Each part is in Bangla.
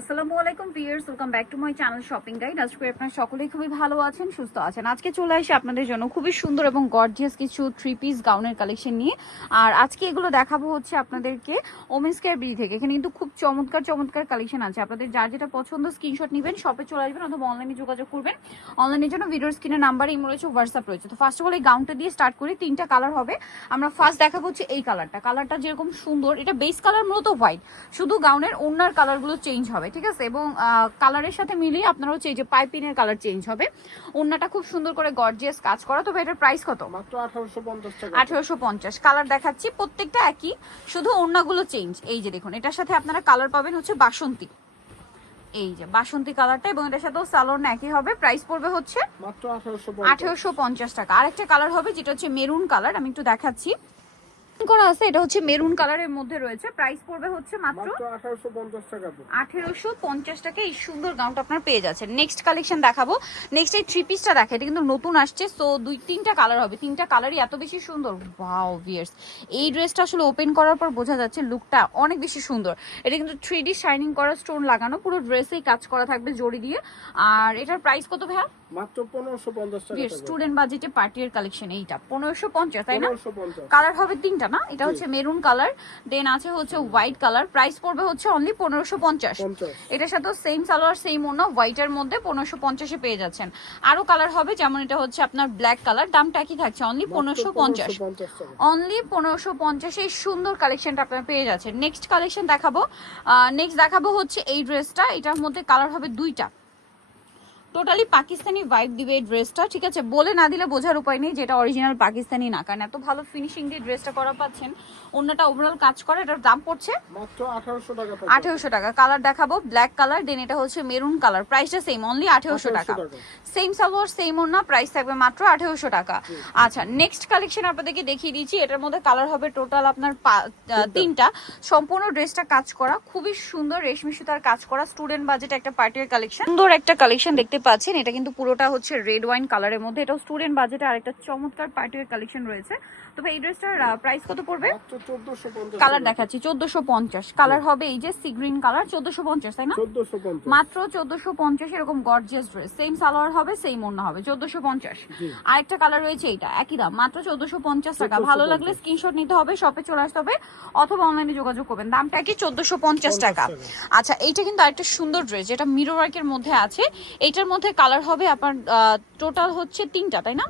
আসসালামু আলাইকুম viewers, welcome back to my channel shopping guide. আজকে আপনারা সকলেই খুবই ভালো আছেন, সুস্থ আছেন। আজকে চলে আসি আপনাদের জন্য খুবই সুন্দর এবং গর্জিয়াস কিছু থ্রি পিস গাউনের কালেকশন নিয়ে। আর আজকে এগুলো দেখাবো হচ্ছে আপনাদেরকে ওমেন্স কেয়ার বিডি থেকে। এখানে কিন্তু খুব চমৎকার চমৎকার কালেকশন আছে। আপনাদের যার যেটা পছন্দ স্ক্রিনশট নেবেন শপে চলে আসবেন অথবা অনলাইনে যোগাযোগ করবেন। অনলাইনের জন্য ভিডিওর স্ক্রিনের নাম্বার ইমো রয়েছে হোয়াটসঅ্যাপ রয়েছে। তো ফার্স্ট অফ অল এই গাউনটা দিয়ে স্টার্ট করি। তিনটা কালার হবে। আমরা ফার্স্ট দেখাবো হচ্ছে এই কালারটা কালারটা যেরকম সুন্দর, এটা বেস কালার মূলত হোয়াইট শুধু গাউনের ওনার কালারগুলো চেঞ্জ হবে। ঠিক আছে? এবং কালারের সাথে মিলিয়ে আপনার হচ্ছে এই যে পাইপিনের কালার চেঞ্জ হবে। ওনাটা খুব সুন্দর করে গর্জিয়াস কাজ করা। তবে এটার প্রাইস কত? মাত্র আঠারোশো পঞ্চাশ কালার দেখাচ্ছি প্রত্যেকটা একই শুধু ওড়নাগুলো চেঞ্জ এই যে দেখুন এটার সাথে আপনারা কালার পাবেন হচ্ছে বাসন্তী। এই যে বাসন্তী কালারটা এবং এটার সাথেও সালোয়ার একই হবে। প্রাইস পড়বে হচ্ছে আঠারোশো আঠেরোশো পঞ্চাশ টাকা। আরেকটা কালার হবে যেটা হচ্ছে মেরুন কালার আমি একটু দেখাচ্ছি। করা আছে এটা হচ্ছে মেরুন কালারের মধ্যে রয়েছে। প্রাইস পড়বে হচ্ছে মাত্র মাত্র আঠারোশো পঞ্চাশ টাকা তো। আঠেরোশো পঞ্চাশ টাকা এই সুন্দর গাউনটা আপনার পেয়ে যাচ্ছেন। নেক্সট কালেকশন দেখাবো। নেক্সট এই থ্রি পিসটা দেখে এটা কিন্তু নতুন আসছে সো দুই তিনটা কালার হবে। তিনটা কালারই এত বেশি সুন্দর। ওয়াও ভিয়ার্স এই ড্রেসটা আসলে ওপেন করার পর বোঝা যাচ্ছে লুকটা অনেক বেশি সুন্দর। এটা কিন্তু থ্রি শাইনিং করা স্টোন লাগানো পুরো ড্রেসেই কাজ করা থাকবে জড়ি দিয়ে। আর এটার প্রাইস কত ভাইয়া? মাত্র টাকা স্টুডেন্ট বাজেটে পার্টির কালেকশন এইটা তাই না? কালার হবে তিনটা না? এটা হচ্ছে মেরুন কালার দেন আছে হচ্ছে হোয়াইট কালার প্রাইস পড়বে হচ্ছে অনলি এটার সাথেও সেম সালোয়ার সেম অন্য হোয়াইটের মধ্যে পেয়ে যাচ্ছেন। আরও কালার হবে যেমন এটা হচ্ছে আপনার ব্ল্যাক কালার দামটা কি থাকছে অনলি পনেরোশো পঞ্চাশ। পঞ্চাশ টাকা। অনলি পনেরোশো পঞ্চাশে এই সুন্দর কালেকশনটা আপনারা পেয়ে যাচ্ছেন। নেক্সট কালেকশন দেখাবো। নেক্সট দেখাবো হচ্ছে এই ড্রেসটা এটার মধ্যে কালার হবে দুইটা। টোটালি পাকিস্তানি ভাইব দিবে এই ড্রেসটা ঠিক আছে? বলে না দিলে বোঝার উপায় নেই যেটা অরিজিনাল পাকিস্তানি না কারণ এত ভালো ফিনিশিং দিয়ে ড্রেসটা করা পাচ্ছেন। অন্যটা ওভারঅল কাজ করে এটার দাম পড়ছে মাত্র আঠারোশো টাকা কালার দেখাবো ব্ল্যাক কালার দেন এটা হচ্ছে মেরুন কালার প্রাইসটা সেম অনলি আঠেরোশো টাকা। 1800 টাকা। সেম সালোয়ার সেম ওনা প্রাইস থাকবে মাত্র আঠেরোশো টাকা। আচ্ছা নেক্সট কালেকশন আপনাদেরকে দেখিয়ে দিচ্ছি। এটার মধ্যে কালার হবে টোটাল আপনার তিনটা। সম্পূর্ণ ড্রেসটা কাজ করা খুবই সুন্দর রেশমি সুতার কাজ করা স্টুডেন্ট বাজেট একটা পার্টির কালেকশন সুন্দর একটা কালেকশন দেখতে পাচ্ছেন, এটা কিন্তু পুরোটা হচ্ছে রেড ওয়াইন কালারের মধ্যে। এটাও স্টুডেন্ট বাজেটে আরেকটা চমৎকার পার্টির কালেকশন রয়েছে। তবে এই ড্রেসটার প্রাইস কত পড়বে? মাত্র চোদ্দশো পঞ্চাশ কালার দেখাচ্ছি চোদ্দশো পঞ্চাশ। কালার হবে এই যে সি গ্রিন কালার চোদ্দশো পঞ্চাশ তাই না? মাত্র চোদ্দশো পঞ্চাশ এরকম গর্জিয়াস ড্রেস সেম সালোয়ার হবে সেম অন্য হবে চোদ্দশো পঞ্চাশ। আরেকটা কালার রয়েছে এইটা একই দাম মাত্র চোদ্দশো পঞ্চাশ টাকা। ভালো লাগলে স্ক্রিনশট নিতে হবে শপে চলে আসতে হবে অথবা অনলাইনে যোগাযোগ করবেন। দামটা কি? চোদ্দশো পঞ্চাশ টাকা। আচ্ছা এইটা কিন্তু আরেকটা সুন্দর ড্রেস যেটা মিরো ওয়ার্কের মধ্যে আছে। এইটার মধ্যে কালার হবে আপনার টোটাল হচ্ছে তিনটা তাই না?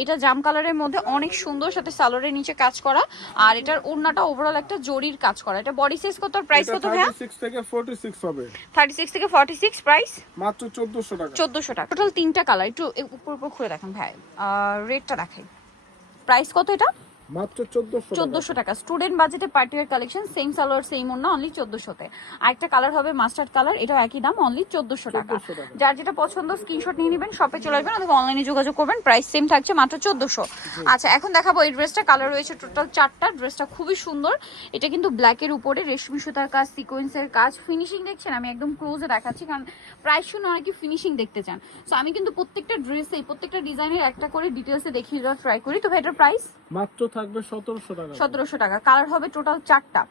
এটা জাম কালারের মধ্যে অনেক সুন্দর সাথে সালোয়ারের নিচে কাজ করা। আর এটার ওড়নাটা ওভারঅল একটা জরির কাজ করা। এটা বডি সাইজ কত? প্রাইস কত ভাইয়া? থার্টি সিক্স থেকে ফোর্টি সিক্স হবে। থার্টি সিক্স থেকে ফর্টি সিক্স প্রাইস মাত্র 1400 টাকা। 1400 টাকা। টোটাল তিনটা কালার একটু উপর উপর খুলে দেখেন ভাই। রেটটা দেখাই। প্রাইস কত এটা? মাত্র টাকা। স্টুডেন্ট বাজেটে পার্টিয়ার collection same salwar same only আরেকটা কালার হবে মাস্টার্ড কালার এটাও একই দাম অনলি চোদ্দশো টাকা। 1400 টাকা। যার যেটা পছন্দ স্ক্রিনশট নিয়ে নেবেন শপে চলে আসবেন অথবা অনলাইনে যোগাযোগ করবেন প্রাইস সেম থাকছে মাত্র চোদ্দশো। আচ্ছা এখন দেখাবো এই ড্রেসটা কালার রয়েছে টোটাল চারটা। ড্রেসটা খুবই সুন্দর। এটা কিন্তু ব্ল্যাকের উপরে রেশমি সুতার কাজ সিকোয়েন্সের কাজ। ফিনিশিং দেখছেন? আমি একদম ক্লোজে দেখাচ্ছি কারণ প্রাইস শুনে অনেকে ফিনিশিং দেখতে চান। সো আমি কিন্তু প্রত্যেকটা ড্রেসেই প্রত্যেকটা ডিজাইনের একটা করে ডিটেলসে দেখিয়ে দেওয়ার ট্রাই করি। তো এটার প্রাইস মাত্র থাকবে সতেরোশো টাকা সতেরোশো টাকা। কালার হবে টোটাল চারটা।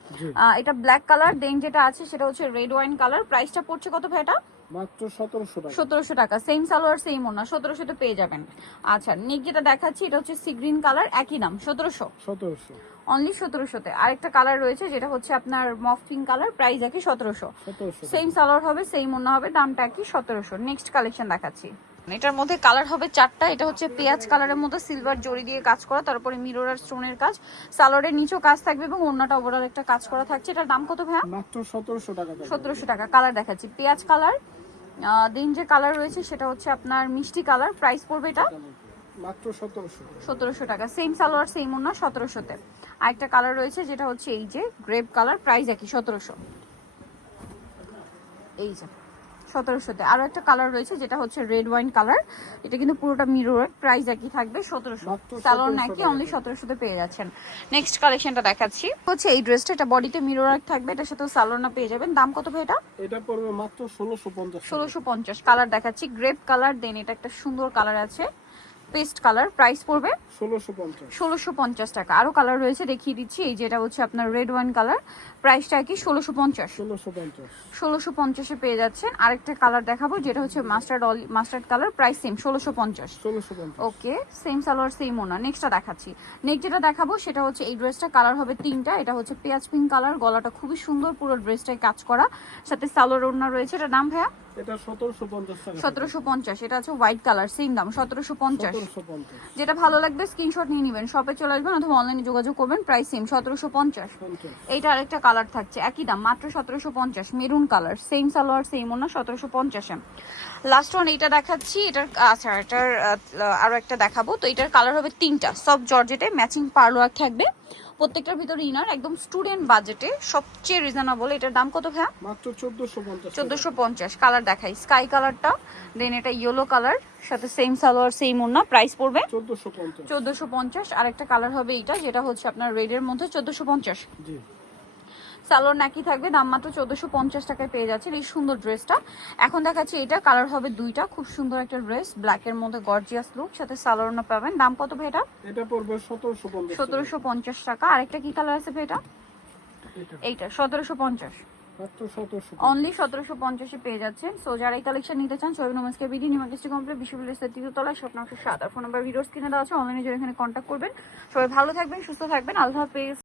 এটা ব্ল্যাক কালার দেন যেটা আছে সেটা হচ্ছে রেড ওয়াইন কালার প্রাইসটা পড়ছে কত ভাই এটা? মাত্র সতেরোশো টাকা। সতেরোশো টাকা। সেম সালোয়ার সেম ওনা সতেরোশোতে পেয়ে যাবেন। আচ্ছা নেক যেটা দেখাচ্ছি এটা হচ্ছে সি গ্রিন কালার একই দাম। সতেরোশো? সতেরোশো। অনলি সতেরোশোতে আরেকটা কালার রয়েছে যেটা হচ্ছে আপনার মফ পিঙ্ক কালার প্রাইস একই সতেরোশো। সতেরোশো সেম সালোয়ার হবে সেম ওনা হবে দামটা কি সতেরোশো। নেক্সট কালেকশন দেখাচ্ছি। এটার মধ্যে কালার হবে চারটা। এটা হচ্ছে পেঁয়াজ কালারের মধ্যে সিলভার জড়ি দিয়ে কাজ করা তারপরে মিরর আর স্টোনের কাজ। সালোয়ারের নিচেও কাজ থাকবে এবং অন্যটা ওভারঅল একটা কাজ করা থাকছে। এটার দাম কত ভাইয়া? মাত্র সতেরোশো টাকা থাকবে। সতেরোশো টাকা। কালার দেখাচ্ছি। পেঁয়াজ কালার দিন যে কালার রয়েছে সেটা হচ্ছে আপনার মিষ্টি কালার প্রাইস পড়বে এটা? মাত্র সতেরোশো সতেরোশো টাকা। সেম সালোয়ার সেম অন্য সতেরোশোতে। আরেকটা কালার রয়েছে যেটা হচ্ছে এই যে গ্রেপ কালার প্রাইস একই সতেরোশো। এই যে। সতেরোশোতে আরও একটা কালার রয়েছে যেটা হচ্ছে রেড ওয়াইন কালার এটা কিন্তু পুরোটা মিরর প্রাইস একই থাকবে সতেরোশো। 1700 নাকি। অনলি সতেরোশোতে পেয়ে যাচ্ছেন। নেক্সট কালেকশনটা দেখাচ্ছি। হচ্ছে এই ড্রেসটা এটা বডিতে মিরর থাকবে এটার সাথেও স্যালোনা পেয়ে যাবেন। দাম কত ভাই এটা? এটা পড়বে মাত্র ষোলোশো পঞ্চাশ ষোলোশো পঞ্চাশ। কালার দেখাচ্ছি গ্রেপ কালার দেন এটা একটা সুন্দর কালার আছে। পেস্ট কালার প্রাইস পড়বে ষোলোশো পঞ্চাশ। টাকা। আরও কালার রয়েছে দেখিয়ে দিচ্ছি। এই যেটা হচ্ছে আপনার রেড ওয়াইন কালার প্রাইসটা কি ষোলোশো পঞ্চাশ? ষোলোশো পঞ্চাশ। পেয়ে যাচ্ছেন। আরেকটা কালার দেখাবো যেটা হচ্ছে mustard all mustard colour price same ষোলোশো পঞ্চাশ। ওকে সেম সালোয়ার সেম ওনা। নেক্সটটা দেখাচ্ছি। নেক্সট যেটা দেখাবো সেটা হচ্ছে এই ড্রেসটা কালার হবে তিনটা। এটা হচ্ছে পেঁয়াজ পিঙ্ক কালার গলাটা খুবই সুন্দর পুরো ড্রেসটায় কাজ করা। সাথে সালোয়ার ওড়না রয়েছে। এটা নাম ভাইয়া? এটা সতেরোশো পঞ্চাশ সতেরোশো পঞ্চাশ। এটা হচ্ছে হোয়াইট কালার সেম দাম সতেরোশো পঞ্চাশ। যেটা ভালো লাগবে স্ক্রিনশট নিয়ে নেবেন। শপে চলে আসবেন অথবা অনলাইনে যোগাযোগ করবেন প্রাইস সেম সতেরোশো পঞ্চাশ। এইটা আরেকটা কালার থাকছে একই দাম মাত্র সতেরোশো পঞ্চাশ maroon colour same salwar same ওনা সতেরোশো পঞ্চাশে লাস্ট ওয়ান এইটা দেখাচ্ছি এটার আচ্ছা এটার আরও একটা দেখাবো। তো এটার কালার হবে তিনটা সব জর্জেটে ম্যাচিং পার্লোয়ার থাকবে। প্রত্যেকটার ভিতরে ইনার একদম স্টুডেন্ট বাজেটে সবচেয়ে রিজনেবল এটার দাম কত ভাইয়া? মাত্র চোদ্দোশো পঞ্চাশ চোদ্দোশো পঞ্চাশ কালার দেখাই। স্কাই কালারটা দেন এটা ইয়েলো কালার সাথে সেম সালোয়ার সেম ওন্না প্রাইস পড়বে চোদ্দোশো পঞ্চাশ। চোদ্দোশো পঞ্চাশ। আরেকটা কালার হবে এটা যেটা হচ্ছে আপনার রেড এর মধ্যে চোদ্দোশো পঞ্চাশ। জি। সালোয়ার নাকি থাকবে দাম মাত্র চোদ্দোশো পঞ্চাশ টাকায় পেয়ে যাচ্ছেন এই সুন্দর ড্রেসটা। এখন দেখাচ্ছি এটা কালার হবে দুইটা খুব সুন্দর একটা ড্রেস ব্ল্যাকের মধ্যে গর্জিয়াস লুক সাথে সালোয়ার পাবেন। দাম কত ভাই এটা? এটা পড়বে সতেরোশো পঞ্চাশ সতেরোশো পঞ্চাশ টাকা। আরেকটা কি কালার আছে ভাই এটা? এইটা। সতেরোশো পঞ্চাশ। অনলি সতেরোশো পঞ্চাশে। পেয়ে যাচ্ছেন। সো যারা এই কালেকশন নিতে চান ছবি নমস্কার বিধি নিমাকিস্টি কমপ্লিট বিশ্ববিদ্যালয় তৃতীয়তলা স্বপ্ন সাত। আর ফোন নাম্বার ভিডিওস কিনে দেওয়া আছে অনলাইনে যারা এখানে কন্ট্যাক্ট করবেন। সবাই ভালো থাকবেন সুস্থ থাকবেন। আল্লাহ হাফেজ।